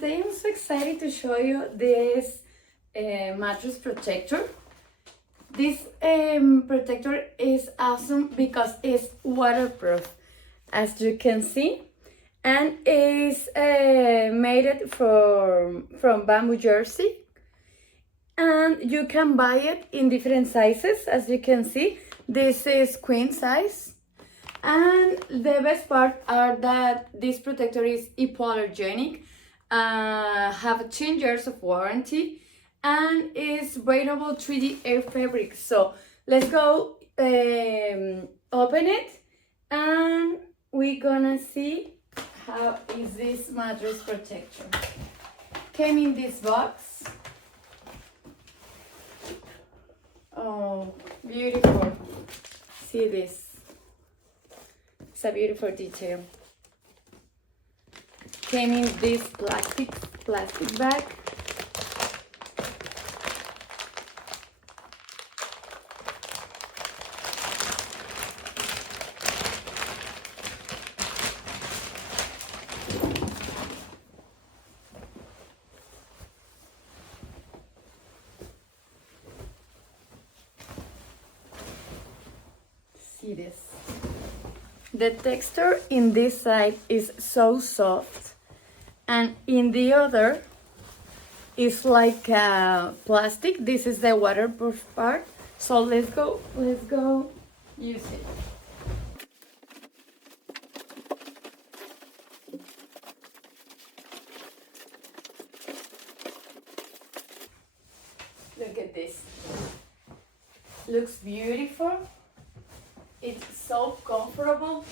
today I'm so excited to show you this mattress protector. This protector is awesome because it's waterproof, as you can see, and is made from bamboo jersey, and you can buy it in different sizes. As you can see, this is queen size, and the best part are that this protector is hypoallergenic, have 10 years of warranty, and is breathable 3D air fabric. So let's go open it, and we're gonna see how is this mattress protector. Came in this box. Oh, beautiful. See this. It's a beautiful detail. Came in this plastic bag. See this. The texture in this side is so soft, and in the other is like plastic. This is the waterproof part. So let's go use it. Look at this. Looks beautiful. It's so comfortable.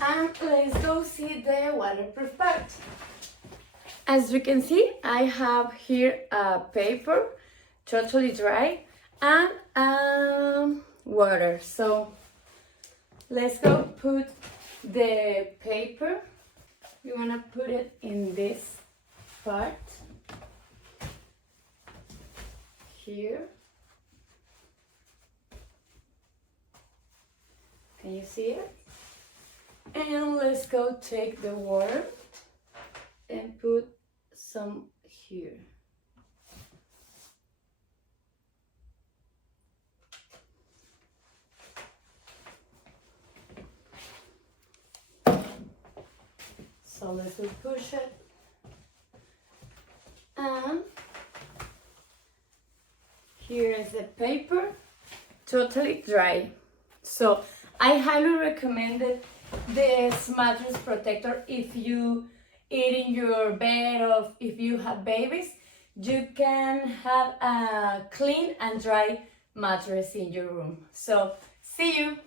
And let's go see the waterproof part. As you can see, I have here a paper, totally dry, and water. So let's go put the paper. We wanna put it in this part here. Can you see it? And let's go take the water and put some here. So let's push it. And here is the paper, totally dry. So I highly recommend it, this mattress protector. If you eat in your bed, or if you have babies, you can have a clean and dry mattress in your room. So see you.